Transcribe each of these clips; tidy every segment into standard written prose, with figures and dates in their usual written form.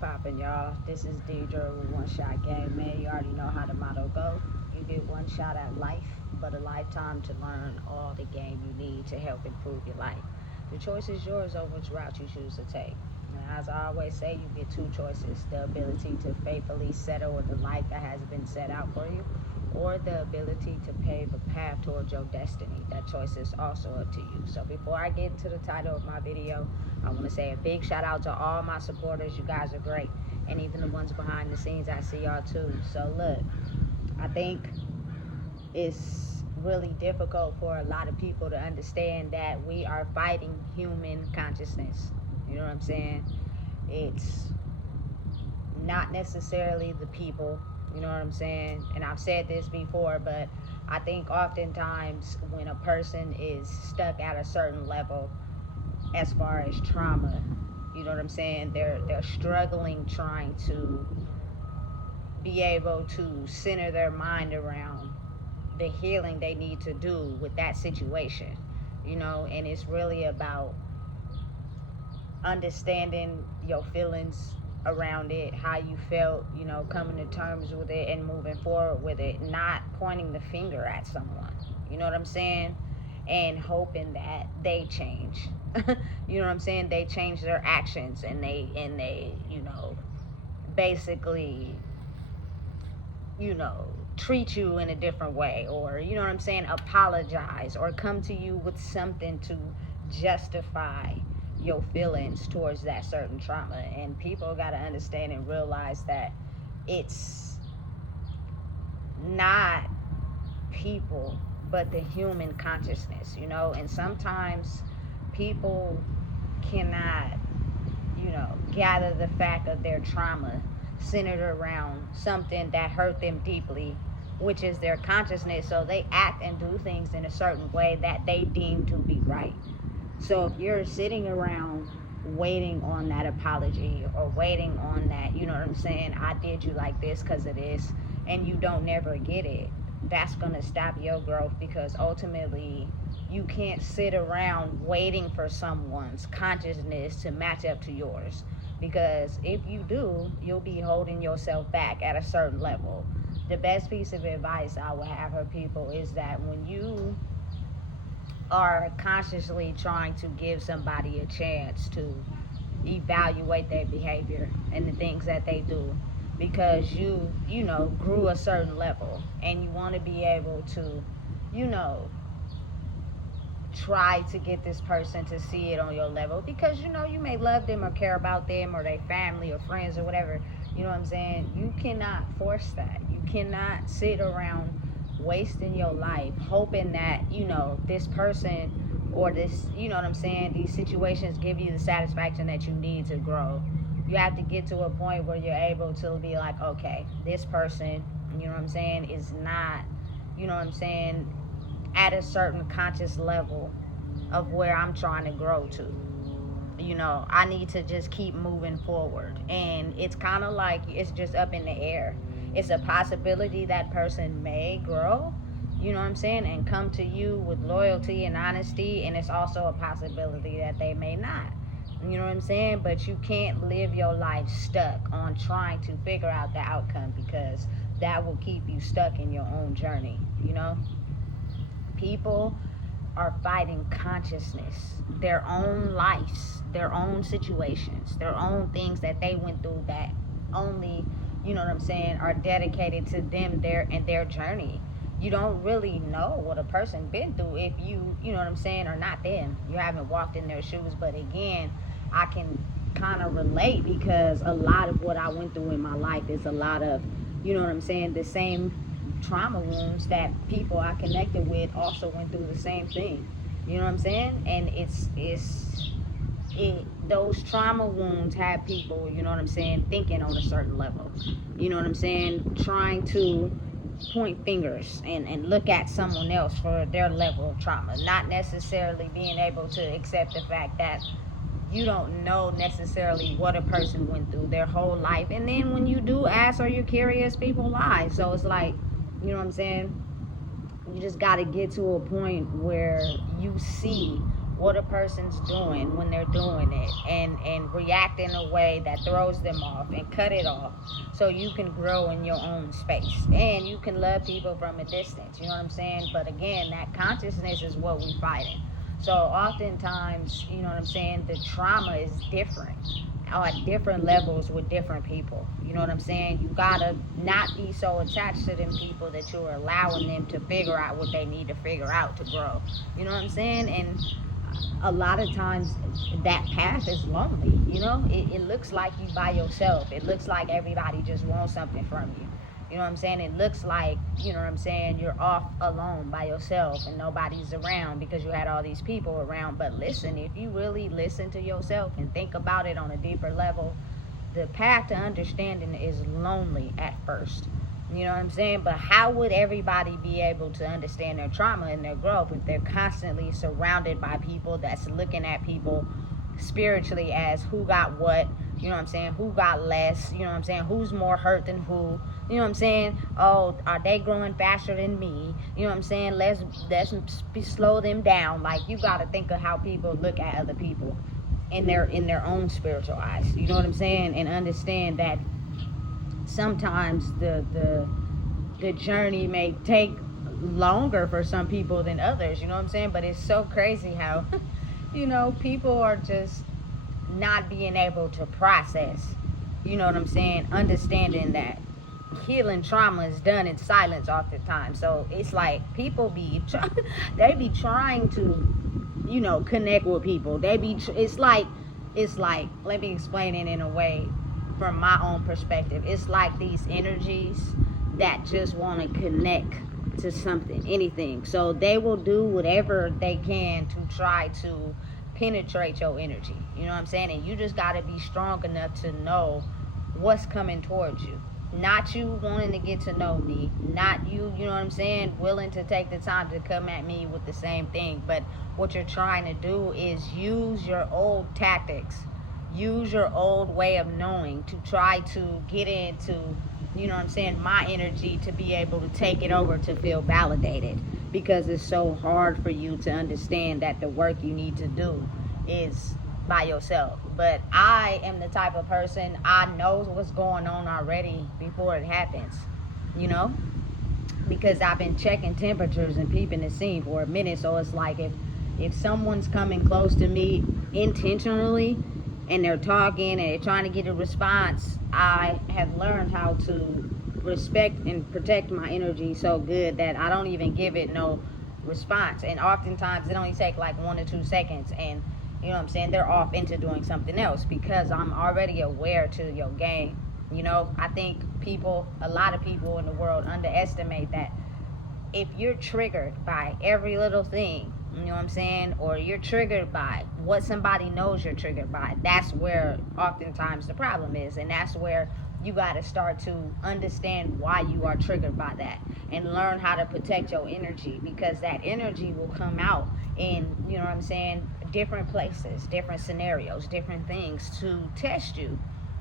poppin', y'all? This is Deidre with One Shot Game. Man, you already know how the motto go. You get one shot at life, but a lifetime to learn all the game you need to help improve your life. The choice is yours over which route you choose to take. And as I always say, you get two choices: the ability to faithfully settle with the life that has been set out for you, or the ability to pave a path towards your destiny. That choice is also up to you. So before I get into the title of my video, I want to say a big shout out to all my supporters. You guys are great. And even the ones behind the scenes, I see y'all too. So look, I think it's really difficult for a lot of people to understand that we are fighting human consciousness. You know what I'm saying? It's not necessarily the people, you know what I'm saying? And I've said this before, but I think oftentimes when a person is stuck at a certain level as far as trauma, you know what I'm saying, they're struggling trying to be able to center their mind around the healing they need to do with that situation, you know. And it's really about understanding your feelings around it, how you felt, you know, coming to terms with it and moving forward with it, not pointing the finger at someone, you know what I'm saying, and hoping that they change. You know what I'm saying? They change their actions and they you know, basically, you know, treat you in a different way, or, you know what I'm saying, apologize or come to you with something to justify your feelings towards that certain trauma. And people got to understand and realize that it's not people but the human consciousness, you know. And sometimes people cannot, you know, gather the fact of their trauma centered around something that hurt them deeply, which is their consciousness. So they act and do things in a certain way that they deem to be right. So if you're sitting around waiting on that apology or waiting on that, you know what I'm saying, I did you like this because of this, and you don't never get it, that's going to stop your growth, because ultimately you can't sit around waiting for someone's consciousness to match up to yours, because if you do, you'll be holding yourself back at a certain level. The best piece of advice I would have for people is that when you are consciously trying to give somebody a chance to evaluate their behavior and the things that they do, because you know, grew a certain level and you want to be able to, you know, try to get this person to see it on your level, because, you know, you may love them or care about them or their family or friends or whatever, you know what I'm saying. You cannot force that. You cannot sit around wasting your life hoping that, you know, this person or this, you know what I'm saying, these situations give you the satisfaction that you need to grow. You have to get to a point where you're able to be like, okay, this person, you know what I'm saying, is not, you know what I'm saying, at a certain conscious level of where I'm trying to grow to. You know, I need to just keep moving forward. And it's kind of like it's just up in the air. It's a possibility that person may grow, you know what I'm saying, and come to you with loyalty and honesty. And it's also a possibility that they may not. You know what I'm saying? But you can't live your life stuck on trying to figure out the outcome, because that will keep you stuck in your own journey, you know? People are fighting consciousness, their own lives, their own situations, their own things that they went through that only, you know what I'm saying, are dedicated to them, their journey. You don't really know what a person been through if you know what I'm saying, are not them. You haven't walked in their shoes. But again, I can kind of relate, because a lot of what I went through in my life is a lot of, you know what I'm saying, the same trauma wounds that people I connected with also went through the same thing. You know what I'm saying? And those trauma wounds have people, you know what I'm saying, thinking on a certain level. You know what I'm saying? Trying to point fingers and look at someone else for their level of trauma, not necessarily being able to accept the fact that you don't know necessarily what a person went through their whole life. And then when you do ask or you're curious, people lie. So it's like, you know what I'm saying, you just got to get to a point where you see what a person's doing when they're doing it, and react in a way that throws them off and cut it off, so you can grow in your own space and you can love people from a distance. You know what I'm saying? But again, that consciousness is what we fighting. So oftentimes, you know what I'm saying, the trauma is different at different levels with different people. You know what I'm saying? You gotta not be so attached to them people that you're allowing them to figure out what they need to figure out to grow. You know what I'm saying? And a lot of times that path is lonely. You know, it looks like you by yourself. It looks like everybody just wants something from you. You know what I'm saying? It looks like, you know what I'm saying, you're off alone by yourself and nobody's around because you had all these people around. But listen, if you really listen to yourself and think about it on a deeper level, the path to understanding is lonely at first. You know what I'm saying? But how would everybody be able to understand their trauma and their growth if they're constantly surrounded by people that's looking at people spiritually as who got what, you know what I'm saying, who got less, you know what I'm saying, who's more hurt than who, you know what I'm saying, oh, are they growing faster than me, you know what I'm saying, let's slow them down. Like, you got to think of how people look at other people in their own spiritual eyes, you know what I'm saying, and understand that sometimes the journey may take longer for some people than others, you know what I'm saying. But it's so crazy how you know, people are just not being able to process, you know what I'm saying, understanding that healing trauma is done in silence oftentimes. So it's like people they be trying to, you know, connect with people. It's like, let me explain it in a way from my own perspective. It's like these energies that just want to connect to something, anything. So they will do whatever they can to try to penetrate your energy. You know what I'm saying? And you just got to be strong enough to know what's coming towards you. Not you wanting to get to know me. Not you, you know what I'm saying, willing to take the time to come at me with the same thing. But what you're trying to do is use your old tactics. Use your old way of knowing to try to get into, you know what I'm saying, my energy, to be able to take it over to feel validated, because it's so hard for you to understand that the work you need to do is by yourself. But I am the type of person, I know what's going on already before it happens, you know, because I've been checking temperatures and peeping the scene for a minute. So it's like, if someone's coming close to me intentionally and they're talking and they're trying to get a response, I have learned how to respect and protect my energy so good that I don't even give it no response. And oftentimes it only takes like 1 or 2 seconds, and you know what I'm saying, they're off into doing something else, because I'm already aware to your game. You know, I think a lot of people in the world underestimate that if you're triggered by every little thing, you know what I'm saying, or you're triggered by what somebody knows you're triggered by, that's where oftentimes the problem is. And that's where you got to start to understand why you are triggered by that, and learn how to protect your energy, because that energy will come out in, you know what I'm saying, different places, different scenarios, different things to test you.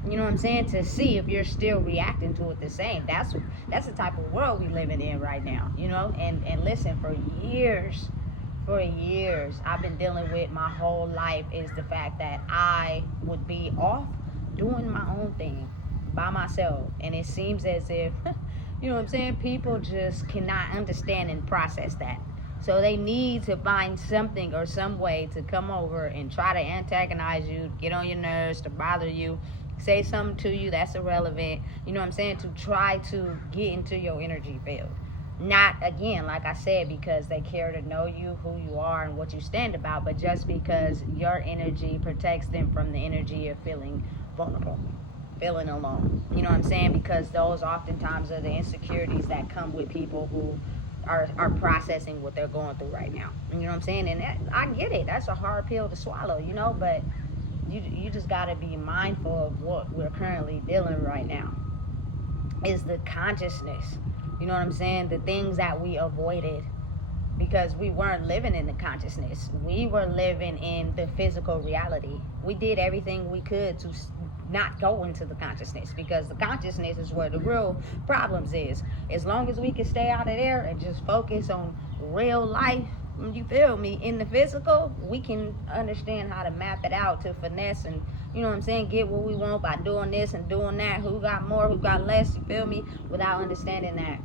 You know what I'm saying? To see if you're still reacting to it the same. That's the type of world we living in right now, you know? And listen, for years, I've been dealing with my whole life is the fact that I would be off doing my own thing by myself. And it seems as if, you know what I'm saying, people just cannot understand and process that. So they need to find something or some way to come over and try to antagonize you, get on your nerves, to bother you, say something to you that's irrelevant, you know what I'm saying, to try to get into your energy field. Not, again, like I said, because they care to know you, who you are, and what you stand about, but just because your energy protects them from the energy of feeling vulnerable, feeling alone. You know what I'm saying? Because those oftentimes are the insecurities that come with people who are processing what they're going through right now. You know what I'm saying? And I get it. That's a hard pill to swallow, you know, but you just got to be mindful of what we're currently dealing right now. Is the consciousness. You know what I'm saying? The things that we avoided because we weren't living in the consciousness. We were living in the physical reality. We did everything we could to not go into the consciousness, because the consciousness is where the real problems is. As long as we can stay out of there and just focus on real life, You feel me? In the physical, we can understand how to map it out to finesse and, you know what I'm saying, get what we want by doing this and doing that. Who got more, who got less, you feel me? Without understanding that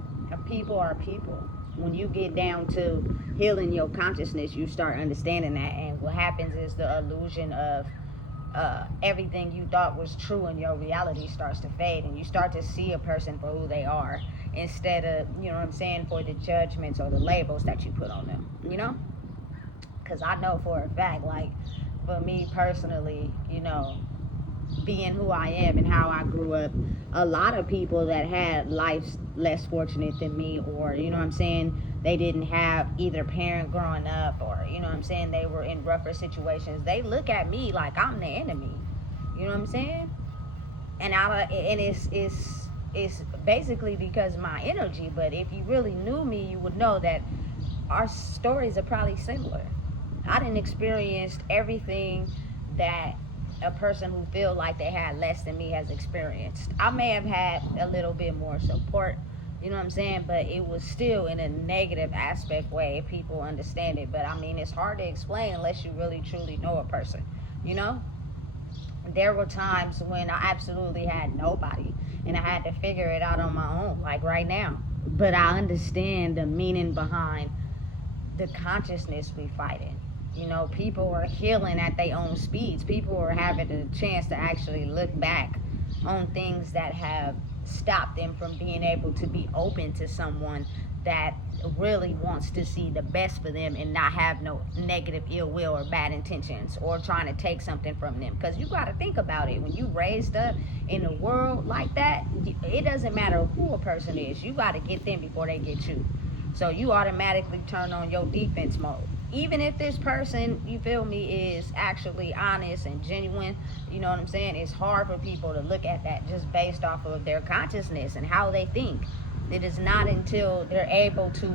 people are people. When you get down to healing your consciousness, you start understanding that. And what happens is the illusion of everything you thought was true in your reality starts to fade, and you start to see a person for who they are instead of, you know what I'm saying, for the judgments or the labels that you put on them, you know? Because I know for a fact, like, for me personally, you know, being who I am and how I grew up, a lot of people that had lives less fortunate than me, or, you know what I'm saying, they didn't have either parent growing up, or, you know what I'm saying, they were in rougher situations, they look at me like I'm the enemy, you know what I'm saying? And it's basically because of my energy. But if you really knew me, you would know that our stories are probably similar. I didn't experience everything that a person who feel like they had less than me has experienced. I may have had a little bit more support, you know what I'm saying, but it was still in a negative aspect way if people understand it. But I mean, it's hard to explain unless you really truly know a person, you know? There were times when I absolutely had nobody and I had to figure it out on my own, like right now. But I understand the meaning behind the consciousness we fight in. You know, people are healing at their own speeds. People are having a chance to actually look back on things that have stopped them from being able to be open to someone that really wants to see the best for them and not have no negative ill will or bad intentions or trying to take something from them. Because you got to think about it. When you raised up in a world like that, it doesn't matter who a person is. You got to get them before they get you. So you automatically turn on your defense mode. Even if this person, you feel me, is actually honest and genuine, you know what I'm saying? It's hard for people to look at that just based off of their consciousness and how they think. It is not until they're able to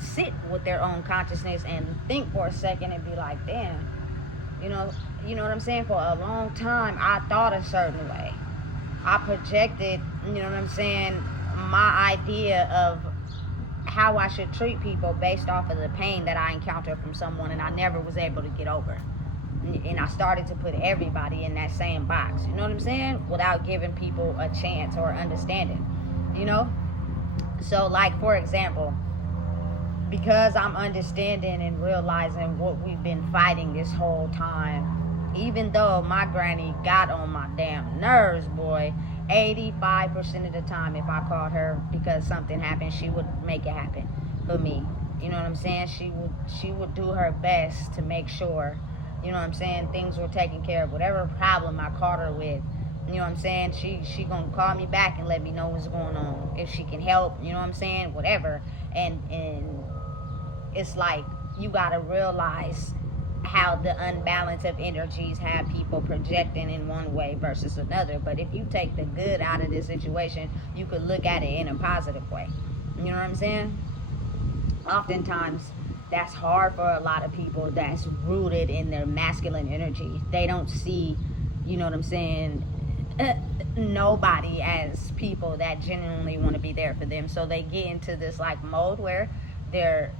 sit with their own consciousness and think for a second and be like, damn, you know what I'm saying? For a long time, I thought a certain way. I projected, you know what I'm saying, my idea of how I should treat people based off of the pain that I encountered from someone, and I never was able to get over. And I started to put everybody in that same box, you know what I'm saying? Without giving people a chance or understanding, you know? So, like, for example, because I'm understanding and realizing what we've been fighting this whole time, even though my granny got on my damn nerves, boy, 85% of the time, if I called her because something happened, she would make it happen for me. You know what I'm saying? She would do her best to make sure, you know what I'm saying, things were taken care of. Whatever problem I caught her with, you know what I'm saying, she gonna call me back and let me know what's going on. If she can help, you know what I'm saying, whatever. And it's like, you gotta realize how the unbalance of energies have people projecting in one way versus another. But if you take the good out of this situation, you could look at it in a positive way. You know what I'm saying? Oftentimes, that's hard for a lot of people that's rooted in their masculine energy. They don't see, you know what I'm saying, nobody as people that genuinely want to be there for them. So they get into this like mode where they're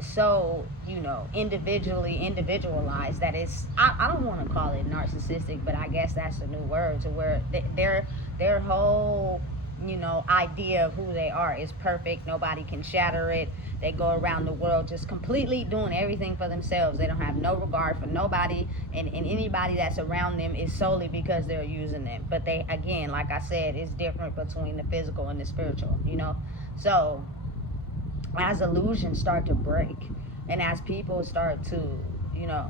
so, you know, individualized that it's, I don't want to call it narcissistic, but I guess that's the new word, to where their whole, you know, idea of who they are is perfect. Nobody can shatter it. They go around the world just completely doing everything for themselves. They don't have no regard for nobody, and anybody that's around them is solely because they're using them. But they, again, like I said, it's different between the physical and the spiritual, you know? So as illusions start to break, and as people start to, you know,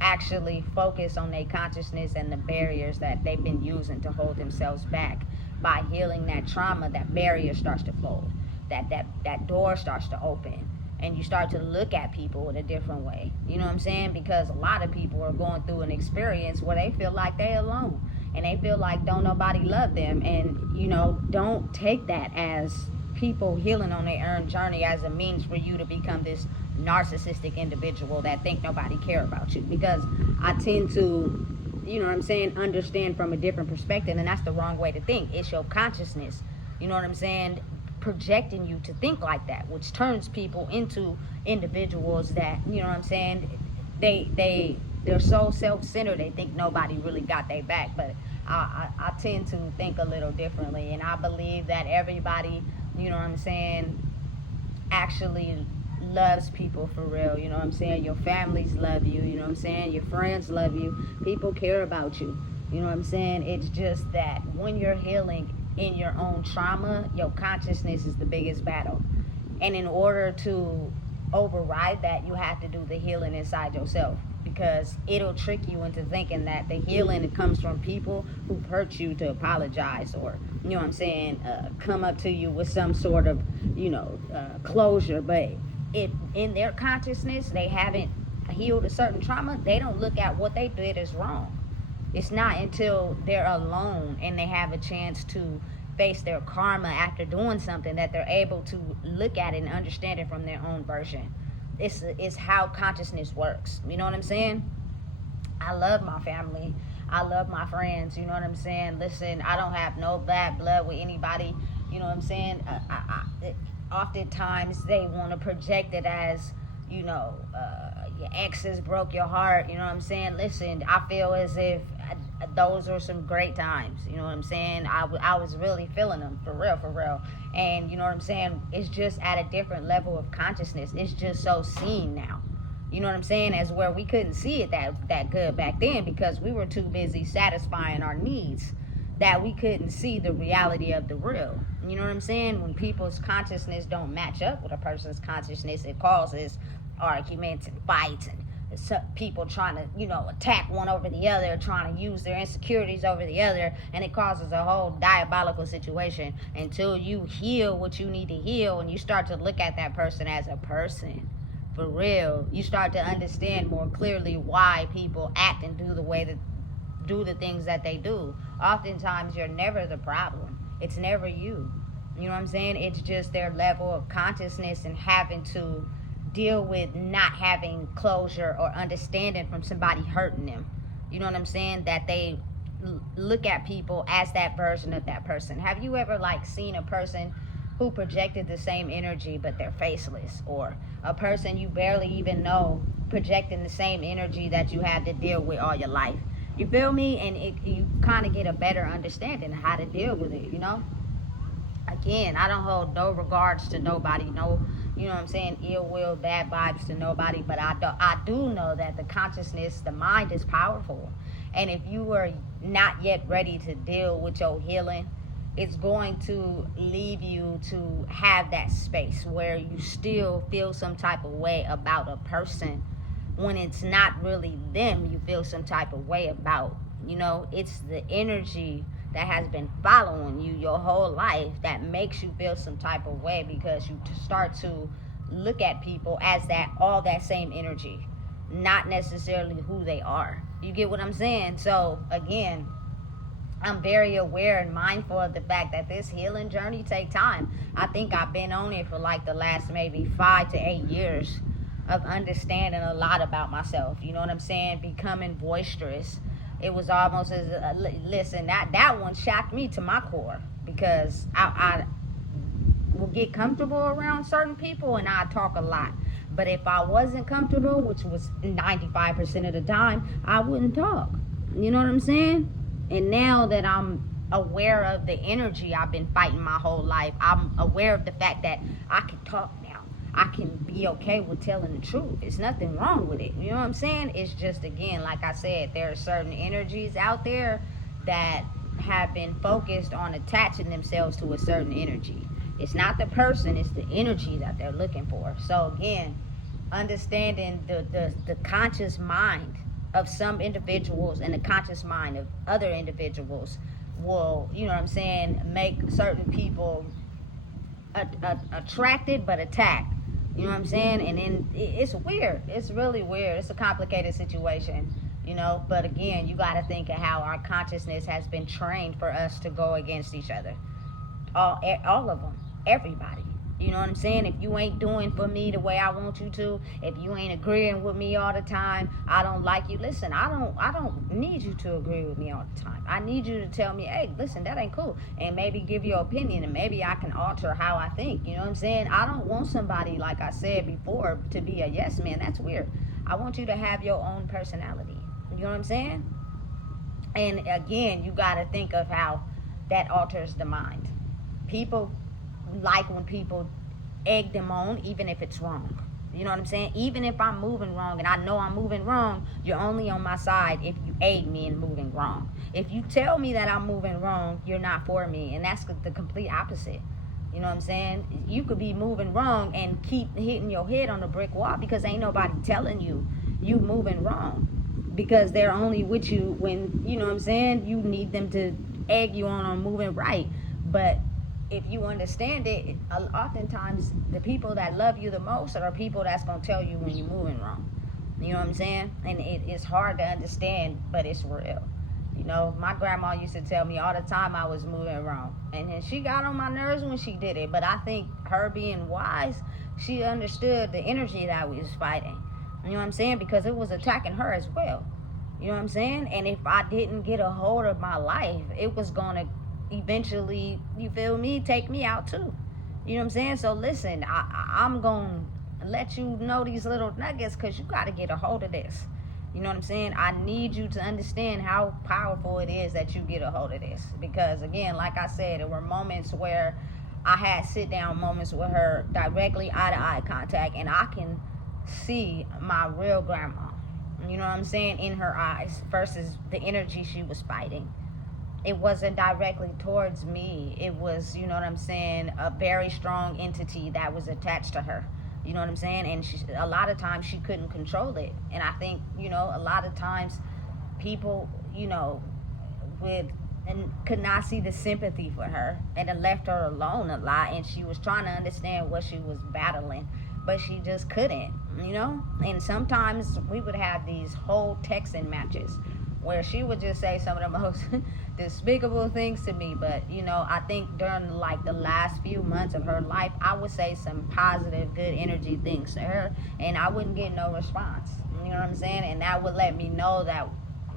actually focus on their consciousness and the barriers that they've been using to hold themselves back, by healing that trauma, that barrier starts to fold, that door starts to open, and you start to look at people in a different way. You know what I'm saying? Because a lot of people are going through an experience where they feel like they're alone, and they feel like don't nobody love them. And, you know, don't take that as people healing on their own journey as a means for you to become this narcissistic individual that think nobody care about you. Because I tend to, you know what I'm saying, understand from a different perspective, and that's the wrong way to think. It's your consciousness, you know what I'm saying, projecting you to think like that, which turns people into individuals that, you know what I'm saying, they're so self-centered, they think nobody really got their back. But I tend to think a little differently, and I believe that everybody, you know what I'm saying, actually loves people for real. You know what I'm saying? Your families love you, you know what I'm saying? Your friends love you. People care about you. You know what I'm saying? It's just that when you're healing in your own trauma, your consciousness is the biggest battle. And in order to override that, you have to do the healing inside yourself, because it'll trick you into thinking that the healing comes from people who hurt you to apologize, or, you know what I'm saying, come up to you with some sort of, closure. But if in their consciousness they haven't healed a certain trauma, they don't look at what they did as wrong. It's not until they're alone and they have a chance to face their karma after doing something that they're able to look at it and understand it from their own version. It's how consciousness works. You know what I'm saying? I love my family. I love my friends. You know what I'm saying? Listen, I don't have no bad blood with anybody. You know what I'm saying? Oftentimes they want to project it as, your exes broke your heart. You know what I'm saying? Listen, I feel as if those were some great times. You know what I'm saying? I was really feeling them, for real. And you know what I'm saying? It's just at a different level of consciousness. It's just so seen now. You know what I'm saying? As where we couldn't see it that good back then, because we were too busy satisfying our needs, that we couldn't see the reality of the real. You know what I'm saying? When people's consciousness don't match up with a person's consciousness, it causes arguments and fights, and people trying to, attack one over the other, trying to use their insecurities over the other, and it causes a whole diabolical situation until you heal what you need to heal, and you start to look at that person as a person. For real, you start to understand more clearly why people act and do the things that they do. Oftentimes, you're never the problem. It's never you. You know what I'm saying? It's just their level of consciousness and having to deal with not having closure or understanding from somebody hurting them. You know what I'm saying? That they look at people as that version of that person. Have you ever seen a person who projected the same energy but they're faceless, or a person you barely even know projecting the same energy that you had to deal with all your life? You feel me? And you kind of get a better understanding of how to deal with it, Again, I don't hold no regards to nobody, no, you know what I'm saying, ill will, bad vibes to nobody, but I do know that the consciousness, the mind is powerful. And if you are not yet ready to deal with your healing, it's going to leave you to have that space where you still feel some type of way about a person when it's not really them you feel some type of way about. It's the energy that has been following you your whole life that makes you feel some type of way, because you start to look at people as all that same energy, not necessarily who they are. You get what I'm saying? So again, I'm very aware and mindful of the fact that this healing journey takes time. I think I've been on it for the last maybe 5 to 8 years of understanding a lot about myself. You know what I'm saying? Becoming boisterous. It was almost as listen, that one shocked me to my core, because I will get comfortable around certain people and I talk a lot. But if I wasn't comfortable, which was 95% of the time, I wouldn't talk. You know what I'm saying? And now that I'm aware of the energy I've been fighting my whole life, I'm aware of the fact that I can talk now. I can be okay with telling the truth. There's nothing wrong with it. You know what I'm saying? It's just, again, like I said, there are certain energies out there that have been focused on attaching themselves to a certain energy. It's not the person, it's the energy that they're looking for. So again, understanding the conscious mind of some individuals and the conscious mind of other individuals will, you know what I'm saying, make certain people attracted but attacked. You know what I'm saying? And then it's weird. It's really weird. It's a complicated situation, But again, you got to think of how our consciousness has been trained for us to go against each other. All of them. Everybody. You know what I'm saying? If you ain't doing for me the way I want you to, if you ain't agreeing with me all the time, I don't like you. Listen, I don't need you to agree with me all the time. I need you to tell me, hey, listen, that ain't cool. And maybe give your opinion, and maybe I can alter how I think. You know what I'm saying? I don't want somebody, like I said before, to be a yes man. That's weird. I want you to have your own personality. You know what I'm saying? And again, you got to think of how that alters the mind. People like when people egg them on, even if it's wrong. You know what I'm saying? Even if I'm moving wrong and I know I'm moving wrong, you're only on my side if you aid me in moving wrong. If you tell me that I'm moving wrong, you're not for me. And that's the complete opposite. You know what I'm saying? You could be moving wrong and keep hitting your head on the brick wall because ain't nobody telling you moving wrong. Because they're only with you when, you know what I'm saying, you need them to egg you on moving right. But if you understand it, oftentimes the people that love you the most are the people that's going to tell you when you're moving wrong. You know what I'm saying? And it's hard to understand, but it's real. You know, my grandma used to tell me all the time I was moving wrong. And then she got on my nerves when she did it. But I think her being wise, she understood the energy that we was fighting. You know what I'm saying? Because it was attacking her as well. You know what I'm saying? And if I didn't get a hold of my life, it was going to eventually, you feel me, take me out too. You know what I'm saying? So listen, I'm going to let you know these little nuggets because you got to get a hold of this. You know what I'm saying? I need you to understand how powerful it is that you get a hold of this. Because again, like I said, there were moments where I had sit down moments with her directly eye to eye contact, and I can see my real grandma, you know what I'm saying, in her eyes versus the energy she was fighting. It wasn't directly towards me. It was, you know what I'm saying, a very strong entity that was attached to her. You know what I'm saying? And a lot of times she couldn't control it. And I think, you know, a lot of times people, you know, could not see the sympathy for her, and it left her alone a lot, and she was trying to understand what she was battling, but she just couldn't, you know. And sometimes we would have these whole texting matches where she would just say some of the most despicable things to me, but you know, I think during like the last few months of her life, I would say some positive good energy things to her, and I wouldn't get no response. You know what I'm saying? And that would let me know that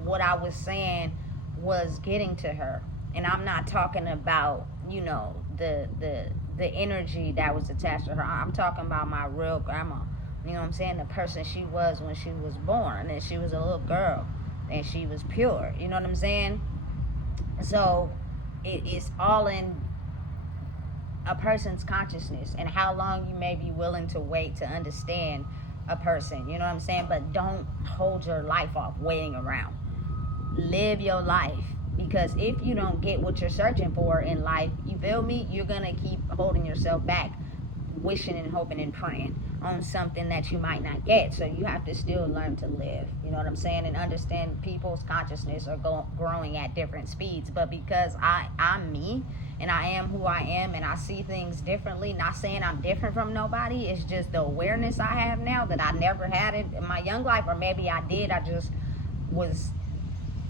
what I was saying was getting to her. And I'm not talking about, you know, the energy that was attached to her. I'm talking about my real grandma. You know what I'm saying? The person she was when she was born, and she was a little girl, and she was pure. You know what I'm saying? So it's all in a person's consciousness and how long you may be willing to wait to understand a person. You know what I'm saying? But don't hold your life off waiting around. Live your life, because if you don't get what you're searching for in life, you feel me, you're gonna keep holding yourself back, wishing and hoping and praying on something that you might not get. So you have to still learn to live, you know what I'm saying, and understand people's consciousness are growing at different speeds. But because I'm me and I am who I am and I see things differently, not saying I'm different from nobody, it's just the awareness I have now that I never had it in my young life, or maybe I did, I just was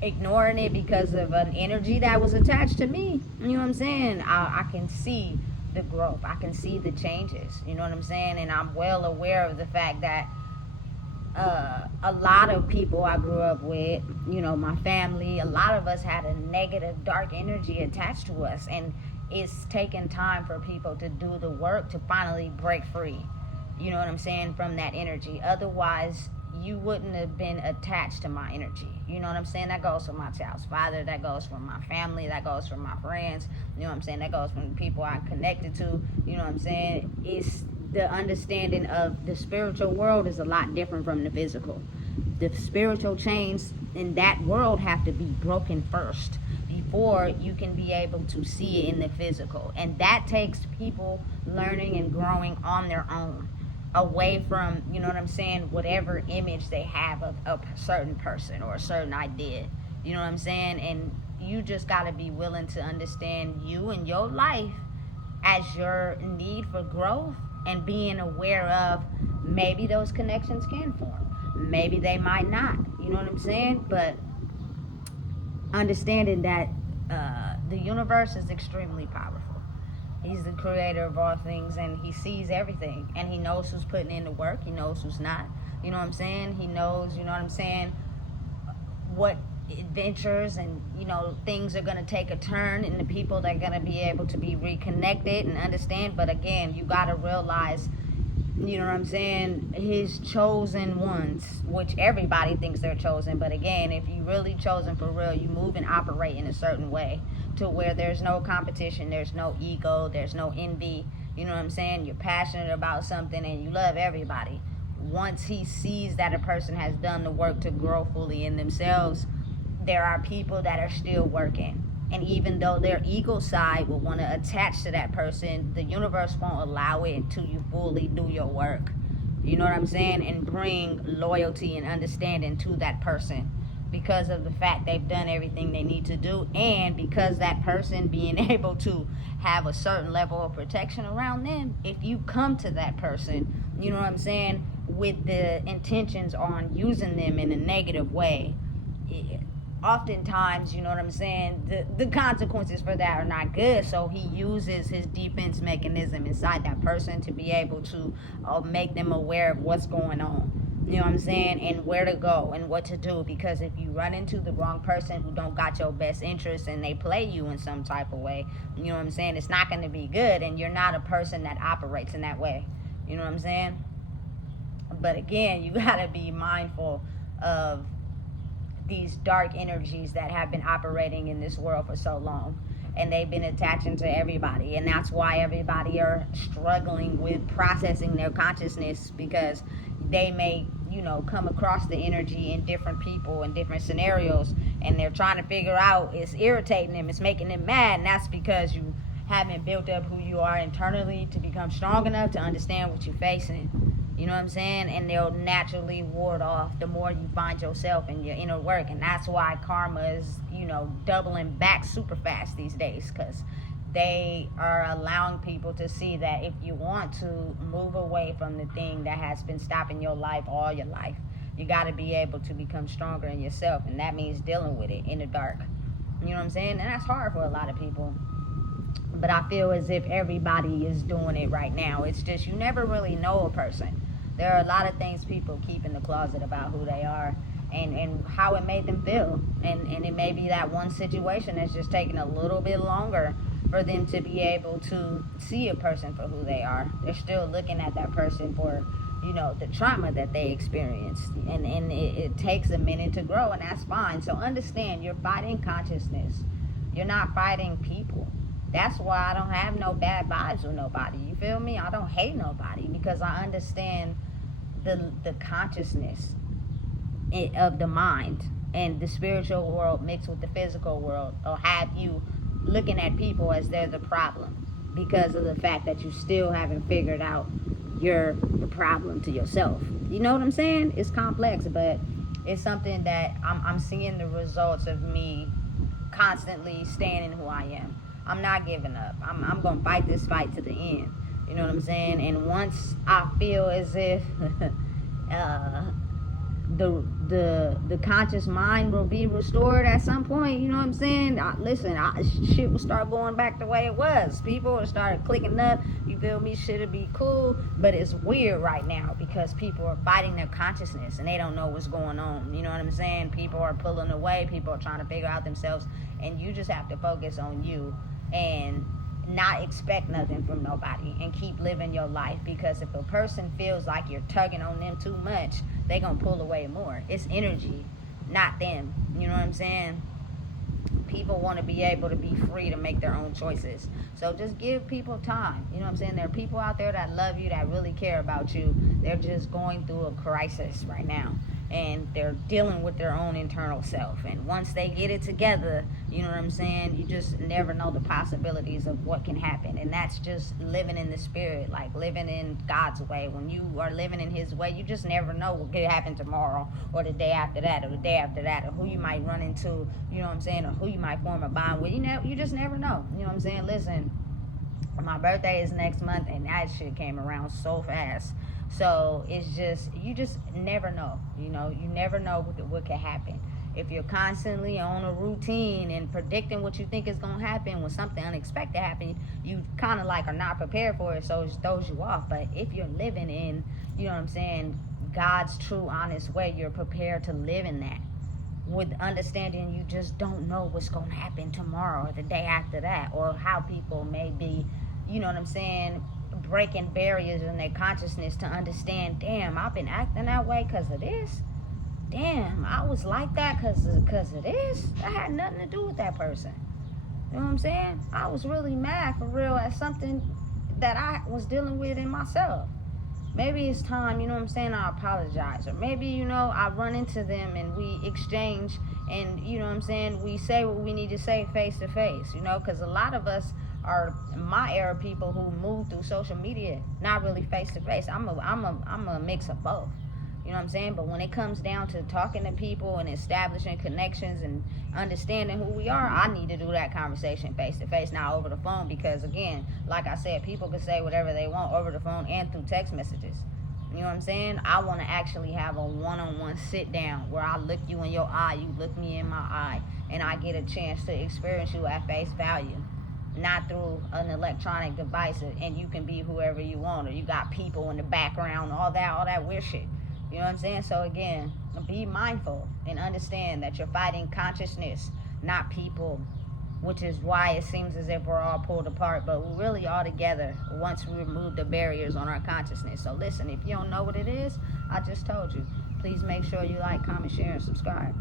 ignoring it because of an energy that was attached to me. You know what I'm saying? I can see the growth. I can see the changes. You know what I'm saying? And I'm well aware of the fact that a lot of people I grew up with, you know, my family, a lot of us had a negative, dark energy attached to us. And it's taken time for people to do the work to finally break free. You know what I'm saying? From that energy. Otherwise, you wouldn't have been attached to my energy. You know what I'm saying? That goes for my child's father. That goes for my family. That goes for my friends. You know what I'm saying? That goes from the people I'm connected to. You know what I'm saying? It's the understanding of the spiritual world is a lot different from the physical. The spiritual chains in that world have to be broken first before you can be able to see it in the physical. And that takes people learning and growing on their own, away from, you know what I'm saying, whatever image they have of a certain person or a certain idea. You know what I'm saying? And you just got to be willing to understand you and your life as your need for growth, and being aware of maybe those connections can form, maybe they might not. You know what I'm saying? But understanding that the universe is extremely powerful. He's the creator of all things, and he sees everything, and he knows who's putting in the work. He knows who's not. You know what I'm saying? He knows, you know what I'm saying, what adventures and, you know, things are going to take a turn, and the people that are going to be able to be reconnected and understand. But again, you got to realize, you know what I'm saying, his chosen ones, which everybody thinks they're chosen. But again, if you really chosen for real, you move and operate in a certain way to where there's no competition, there's no ego, there's no envy. You know what I'm saying? You're passionate about something and you love everybody. Once he sees that a person has done the work to grow fully in themselves, there are people that are still working. And even though their ego side will want to attach to that person, the universe won't allow it until you fully do your work. You know what I'm saying? And bring loyalty and understanding to that person, because of the fact they've done everything they need to do, and because that person being able to have a certain level of protection around them. If you come to that person, you know what I'm saying, with the intentions on using them in a negative way, oftentimes, you know what I'm saying, the consequences for that are not good. So he uses his defense mechanism inside that person to be able to make them aware of what's going on. You know what I'm saying? And where to go and what to do. Because if you run into the wrong person who don't got your best interests and they play you in some type of way, you know what I'm saying, it's not going to be good. And you're not a person that operates in that way. You know what I'm saying? But again, you got to be mindful of these dark energies that have been operating in this world for so long, and they've been attaching to everybody. And that's why everybody are struggling with processing their consciousness, because they may, you know, come across the energy in different people in different scenarios, and they're trying to figure out, it's irritating them, it's making them mad. And that's because you haven't built up who you are internally to become strong enough to understand what you're facing. You know what I'm saying? And they'll naturally ward off the more you find yourself in your inner work. And that's why karma is, you know, doubling back super fast these days, because they are allowing people to see that if you want to move away from the thing that has been stopping your life all your life, you got to be able to become stronger in yourself. And that means dealing with it in the dark. You know what I'm saying? And that's hard for a lot of people. But I feel as if everybody is doing it right now. It's just, you never really know a person. There are a lot of things people keep in the closet about who they are and how it made them feel. And it may be that one situation that's just taking a little bit longer for them to be able to see a person for who they are. They're still looking at that person for, you know, the trauma that they experienced. And it takes a minute to grow, and that's fine. So understand, you're fighting consciousness. You're not fighting people. That's why I don't have no bad vibes with nobody. You feel me? I don't hate nobody, because I understand the consciousness of the mind, and the spiritual world mixed with the physical world will have you looking at people as they're the problem, because of the fact that you still haven't figured out you're the problem to yourself. You know what I'm saying? It's complex, but it's something that I'm seeing the results of me constantly staying in who I am. I'm not giving up. I'm going to fight this fight to the end. You know what I'm saying? And once I feel as if the conscious mind will be restored at some point, you know what I'm saying? Shit will start going back the way it was. People will start clicking up. You feel me? Shit'll be cool. But it's weird right now because people are fighting their consciousness and they don't know what's going on. You know what I'm saying? People are pulling away. People are trying to figure out themselves. And you just have to focus on you and not expect nothing from nobody and keep living your life, because if a person feels like you're tugging on them too much, they're gonna pull away more. It's energy, not them. You know what I'm saying? People want to be able to be free to make their own choices. So just give people time. You know what I'm saying? There are people out there that love you, that really care about you. They're just going through a crisis right now, and they're dealing with their own internal self. And once they get it together, you know what I'm saying, you just never know the possibilities of what can happen. And that's just living in the spirit, like living in God's way. When you are living in his way, you just never know what could happen tomorrow, or the day after that, or the day after that, or who you might run into, you know what I'm saying, or who you might form a bond with. You just never know. You know what I'm saying? Listen, my birthday is next month, and that shit came around so fast. So it's just, you just never know. You know, you never know what could happen. If you're constantly on a routine and predicting what you think is going to happen, when something unexpected happens, you kind of like are not prepared for it, so it throws you off. But if you're living in, you know what I'm saying, God's true, honest way, you're prepared to live in that with understanding you just don't know what's going to happen tomorrow or the day after that, or how people may be, you know what I'm saying, breaking barriers in their consciousness to understand, damn, I've been acting that way because of this. Damn, I was like that because of this. That had nothing to do with that person. You know what I'm saying? I was really mad for real at something that I was dealing with in myself. Maybe it's time, you know what I'm saying, I apologize. Or maybe, you know, I run into them and we exchange and, you know what I'm saying, we say what we need to say face to face, you know, because a lot of us are my era people who move through social media, not really face to face. I'm a mix of both. You know what I'm saying? But when it comes down to talking to people and establishing connections and understanding who we are, I need to do that conversation face to face, not over the phone, because again, like I said, people can say whatever they want over the phone and through text messages. You know what I'm saying? I want to actually have a one-on-one sit down where I look you in your eye, you look me in my eye, and I get a chance to experience you at face value, not through an electronic device and you can be whoever you want, or you got people in the background, all that weird shit. You know what I'm saying? So again, be mindful and understand that you're fighting consciousness, not people, which is why it seems as if we're all pulled apart, but we're really all together once we remove the barriers on our consciousness. So listen, if you don't know what it is, I just told you. Please make sure you like, comment, share, and subscribe.